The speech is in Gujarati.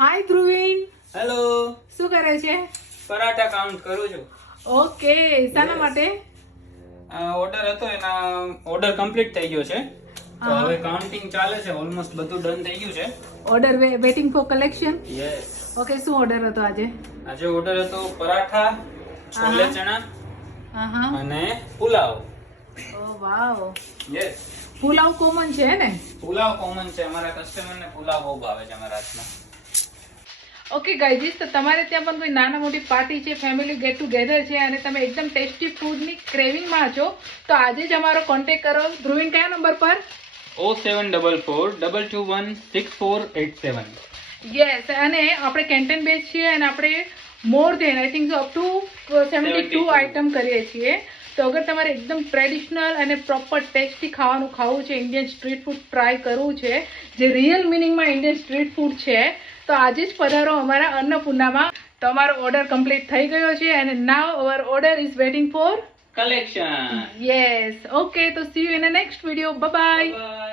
હાય ધ્રુવીન, હેલો, શું કરે છે? પરાઠા કાઉન્ટ કરું છું. ઓકે, શાના માટે? ઓર્ડર હતો એના ઓર્ડર કમ્પ્લીટ થઈ ગયો છે. તો હવે કાઉન્ટિંગ ચાલે છે. ઓલમોસ્ટ બધું ડન થઈ ગયું છે. Order waiting for collection. Yes. Okay, શું ઓર્ડર હતો આજે? આજે ઓર્ડર હતો પરાઠા, છોલે ચણા હા. અને પુલાવ. ઓ વાવ, યસ. પુલાવ કોમન છે ને? પુલાવ કોમન છે. અમારા કસ્ટમરને પુલાવ બહુ ભાવે છે અમારા હાથમાં. ઓકે ગાઈઝ, તો તમારે ત્યાં પણ કોઈ નાના મોટી પાર્ટી છે, ફેમિલી ગેટ ટુગેધર છે અને તમે એકદમ ટેસ્ટી ફૂડની ક્રેવિંગમાં છો, તો આજે જ અમારો કોન્ટેક્ટ કરો. ધ્રુવીન, કયા નંબર પર? 07442164887. યસ, અને આપણે કેન્ટીન બેચ છીએ અને આપણે more than I think up to 72 item કરીએ છીએ. તો અગર તમારે એકદમ ટ્રેડિશનલ અને પ્રોપર ટેસ્ટી ખાવું છે, ઇન્ડિયન સ્ટ્રીટ ફૂડ ટ્રાય કરવું છે, જે રિયલ મિનિંગમાં ઇન્ડિયન સ્ટ્રીટ ફૂડ છે, તો આજે જ પધારો અમારા અન્નપૂર્ણામાં. તો અમારો ઓર્ડર કમ્પ્લીટ થઈ ગયો છે અને now our order is waiting for collection. Yes. Okay, તો see you in the next video. Bye bye. By.